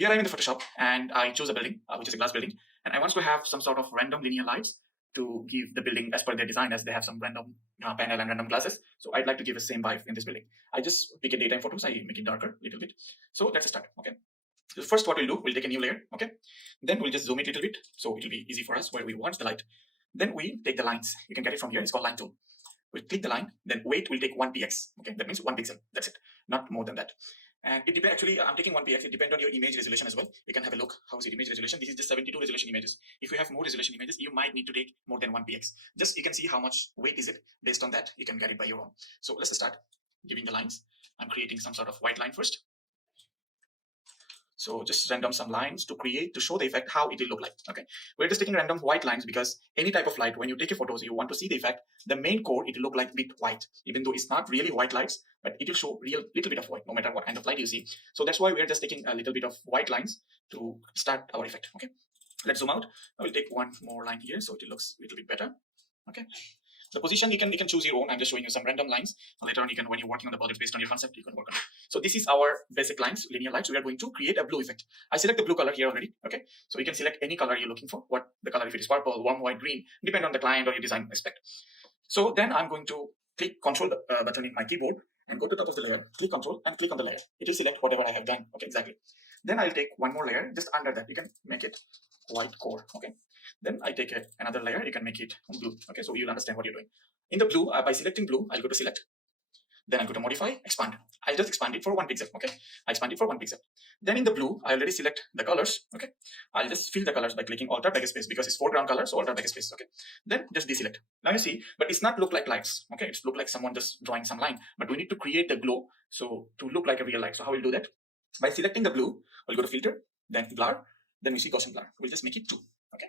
Here I'm in the Photoshop and I choose a building, which is a glass building, and I want to have some sort of random linear lights to give the building as per their design, as they have some random panel and random glasses. So I'd like to give the same vibe in this building. I just pick a daytime photos, I make it darker a little bit. So let's start. Okay. So first, what we'll do, we'll take a new layer. Okay. Then we'll just zoom it a little bit, so it'll be easy for us where we want the light. Then we take the lines. You can get it from here. It's called line tool. We'll click the line. Then weight will take 1 px. Okay, that means 1 pixel. That's it. Not more than that. And it depends. Actually, I'm taking 1 px. It depends on your image resolution as well. You can have a look. How is it image resolution? This is just 72 resolution images. If you have more resolution images, you might need to take more than 1 px. Just you can see how much weight is it. Based on that, you can get it by your own. So let's start giving the lines. I'm creating some sort of white line first. So just random some lines to show the effect, how it will look like. Okay, we're just taking random white lines because any type of light, when you take a photos, you want to see the effect. The main core, it will look like a bit white, even though it's not really white lights, but it will show little bit of white, no matter what kind of light you see. So that's why we're just taking a little bit of white lines to start our effect. Okay, let's zoom out. I will take one more line here, so it looks a little bit better. Okay. The position you can choose your own. I'm just showing you some random lines. Later on, you can, when you're working on the project based on your concept, you can work on it. So this is our basic lines, linear lights. We are going to create a blue effect. I select the blue color here already. Okay, so you can select any color you're looking for. What the color, if it is purple, warm white, green, depend on the client or your design aspect. So then I'm going to click Control button in my keyboard and go to the top of the layer. Click Control and click on the layer. It will select whatever I have done. Okay, exactly. Then I'll take one more layer just under that. You can make it white core. Okay. Then I take another layer. You can make it blue. Okay, so you'll understand what you're doing. In the blue, by selecting blue, I'll go to select. Then I'll go to modify, expand. I'll just expand it for 1 pixel. Okay, I expand it for 1 pixel. Then in the blue, I already select the colors. Okay, I'll just fill the colors by clicking Alt backspace because it's foreground color, so Alt backspace. Okay, then just deselect. Now you see, but it's not look like lights. Okay, it's look like someone just drawing some line. But we need to create the glow, so to look like a real light. So how we'll do that? By selecting the blue, we'll go to filter, then blur, then we see Gaussian blur. We'll just make it 2. Okay,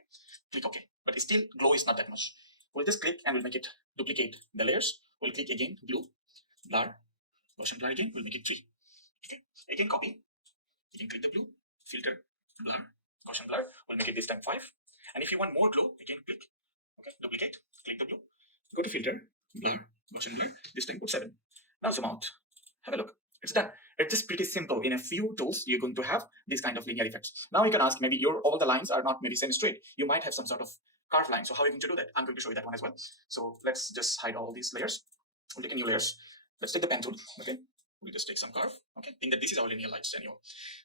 click OK. But still, glow is not that much. We'll just click and we'll make it duplicate the layers. We'll click again, blue, blur, Gaussian blur again, we'll make it 3. Okay, again copy. You can click the blue, filter, blur, Gaussian blur, we'll make it this time 5. And if you want more glow, again click, okay, duplicate, click the blue, go to filter, blur, Gaussian blur, this time put 7. Now zoom out, have a look, it's done. It's just pretty simple. In a few tools, you're going to have this kind of linear effects. Now you can ask, maybe all the lines are not maybe semi-straight. You might have some sort of curved line. So how are you going to do that? I'm going to show you that one as well. So let's just hide all these layers. We'll take a new layers. Let's take the pen tool. Okay, we'll just take some curve. Okay, think that this is our linear lights anyway.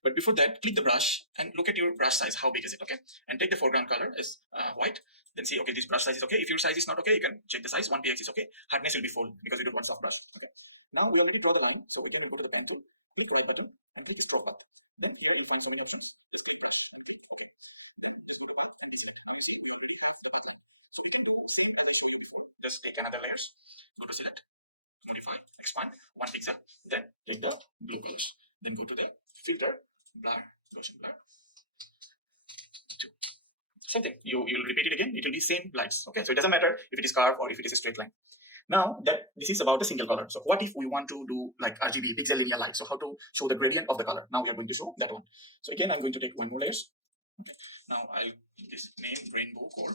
But before that, click the brush and look at your brush size. How big is it? Okay, and take the foreground color as white. Then see, okay, this brush size is okay. If your size is not okay, you can check the size. 1 px is okay. Hardness will be full because we don't want soft brush. Okay. Now we already draw the line. So again, we go to the pen tool, click right button, and click stroke path. Then here you'll find so many options. Just click first and click OK. Then just go to path and deselect. Now you see we already have the path line. So we can do same as I showed you before. Just take another layers. Go to select, modify, expand 1 pixel. Then take the blue colors. Then go to the filter, blur, Gaussian blur. 2. Same thing. You'll repeat it again. It will be same lights. Okay, so it doesn't matter if it is curved or if it is a straight line. Now that this is about a single color. So what if we want to do like RGB pixel linear light? So how to show the gradient of the color? Now we are going to show that one. So again, I'm going to take one more layers. Okay. Now I'll give this name rainbow core.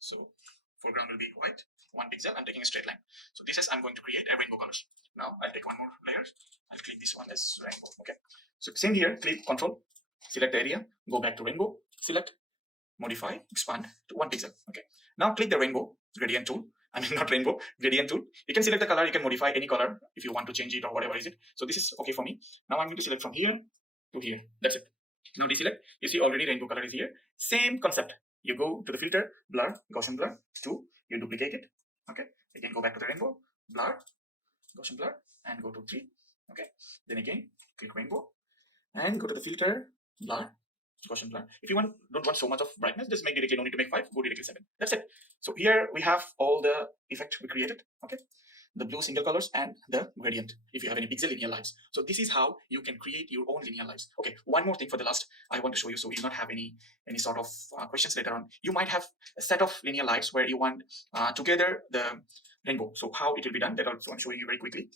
So foreground will be white, 1 pixel. I'm taking a straight line. So this is, I'm going to create a rainbow colors. Now I'll take one more layer. I'll click this one as rainbow. Okay. So same here, click Control, select the area, go back to rainbow, select, modify, expand to 1 pixel. Okay. Now click the rainbow gradient tool. I mean, not rainbow, gradient tool. You can select the color, you can modify any color if you want to change it or whatever is it. So this is okay for me. Now I'm going to select from here to here. That's it. Now deselect. You see already rainbow color is here. Same concept. You go to the filter, blur, Gaussian blur, 2. You duplicate it. Okay. Again, go back to the rainbow, blur, Gaussian blur, and go to 3. Okay. Then again, click rainbow and go to the filter, blur, Gaussian blur. If you don't want so much of brightness, just make directly, no need to make 5, go directly 7. That's it. So here we have all the effect we created. Okay, the blue single colors and the gradient. If you have any pixel linear lights, so this is how you can create your own linear lights. Okay, one more thing for the last, I want to show you, so you will not have any sort of questions later on. You might have a set of linear lights where you want together the rainbow. So how it will be done? That also I'm showing you very quickly.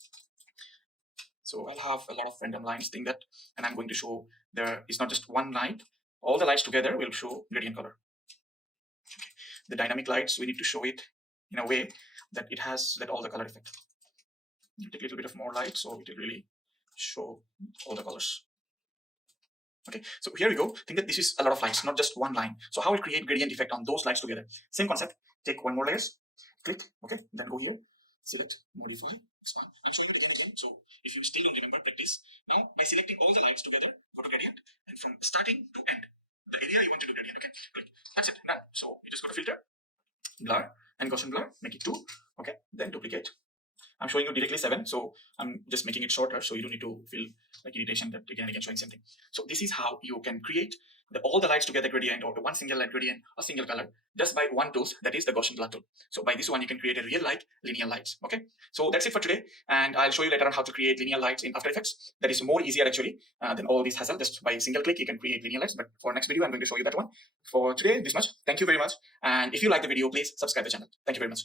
So I'll have a lot of random lines thing that, and I'm going to show there is not just one light. All the lights together will show gradient color. Okay. The dynamic lights, we need to show it in a way that it has all the color effect. You take a little bit of more light, so it will really show all the colors. Okay, so here we go. Think that this is a lot of lights, not just one line. So how we create gradient effect on those lights together? Same concept. Take one more layers, click, okay, then go here, select, modify. It's fine. I'm showing it again. So if you still don't remember, practice. Now by selecting all the lights together, go to gradient, and from starting to end, the area you want to do gradient. Okay, click. That's it. Done. So you just go to filter, blur, and Gaussian blur. Make it 2. Okay, then duplicate. I'm showing you directly 7, so I'm just making it shorter, so you don't need to feel like irritation that again and again showing something. So this is how you can create all the lights together gradient, or one single light gradient, a single color, just by one tool, that is the Gaussian blur tool. So by this one, you can create a real light, linear lights. Okay, so that's it for today, and I'll show you later on how to create linear lights in After Effects. That is more easier actually than all this hassle. Just by a single click, you can create linear lights. But for next video, I'm going to show you that one. For today, this much. Thank you very much, and if you like the video, please subscribe the channel. Thank you very much.